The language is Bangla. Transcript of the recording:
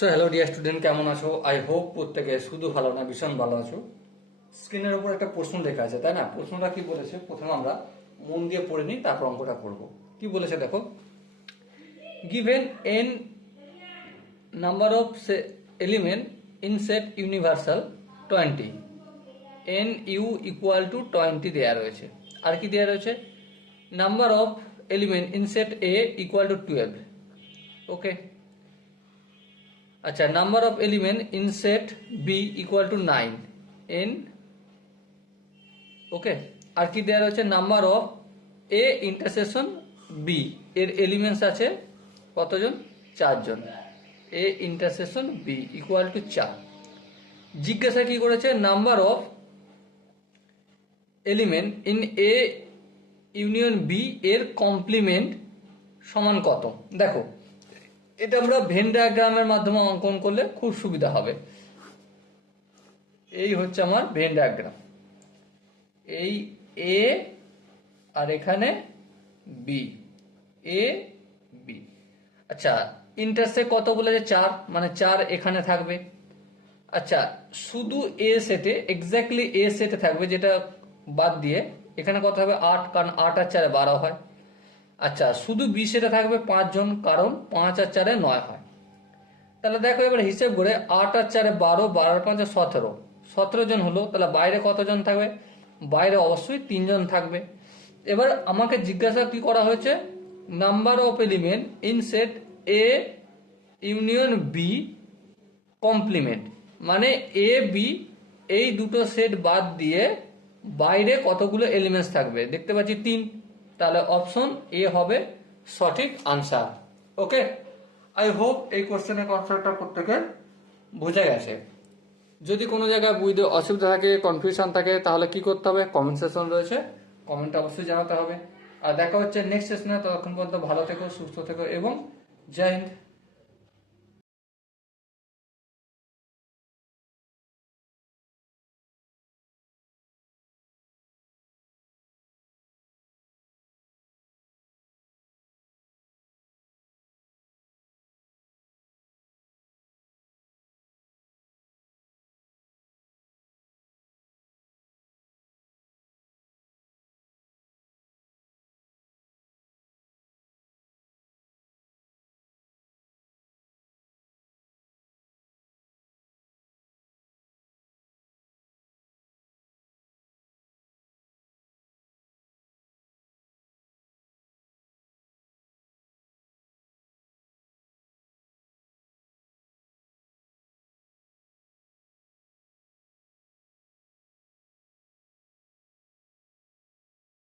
সো হ্যালো ডিয়ার স্টুডেন্ট কেমন আছো? আই হোপ প্রত্যেকে শুধু ভালো না, ভীষণ ভালো আছো। স্ক্রিনের উপর একটা প্রশ্ন লেখা আছে, তাই না? প্রশ্নটা কি বলেছে? প্রথমে আমরা মন দিয়ে পড়ে নিই, তারপর অঙ্কটা করব। কি বলেছে দেখো? Given N number of element in set universal twenty N U equal to twenty দেওয়া রয়েছে। আর কি দেওয়া রয়েছে? Number of element in set A equal to twelve okay আচ্ছা number of element in set B equal to nine N okay আর কি দেওয়া রয়েছে? Number of A intersection B এর এলিমেন্টস আছে কতজন? চারজন। A intersection B equal to চার। জিজ্ঞাসা কি করেছে? Number of element in A union B এর কমপ্লিমেন্ট সমান কত? দেখো এটা আমরা ভেন ডায়াগ্রামের মাধ্যমে অঙ্কন করলে খুব সুবিধা হবে। এই হচ্ছে আমার ভেন ডায়াগ্রাম এই এ আর এখানে বি এ বি আচ্ছা ইন্টারসেক্ট কত বলেছে? চার। মানে চার এখানে থাকবে। আচ্ছা শুধু এ সেটে এক্স্যাক্টলি এ সেটে থাকবে, যেটা বাদ দিয়ে, এখানে কত হবে? আট। কারণ আট আর চারে বারো হয়। আচ্ছা শুধু বি সেটে থাকবে পাঁচজন কারণ পাঁচ আর চারে নয় হয়। তাহলে দেখো এবার হিসেব করে আট আর চারে বারো বারো আর পাঁচে সতেরো। সতেরো জন হলো, তাহলে বাইরে কতজন থাকবে? বাইরে অবশ্যই তিনজন থাকবে। এবার আমাকে জিজ্ঞাসা কি করা হয়েছে? Number of element in set A union B complement. মানে এ, বি, এই দুটো সেট বাদ দিয়ে বাইরে কতগুলো এলিমেন্টস থাকবে? দেখতে পাচ্ছি তিন। তাহলে অপশন এ হবে সঠিক আনসার ওকে আই হোপ এই কোশ্চেনের কনসেপ্টটা প্রত্যেকে বুঝে গেছে। যদি কোনো জায়গায় বুঝতে অসুবিধা থাকে কনফিউশন থাকে, তাহলে কি করতে হবে? কমেন্ট সেকশন রয়েছে। কমেন্ট অবশ্যই জানাতে হবে। আর দেখা হচ্ছে নেক্সট সেশনে ততক্ষণ পর্যন্ত ভালো থেকো, সুস্থ থেকো এবং জয় হিন্দ।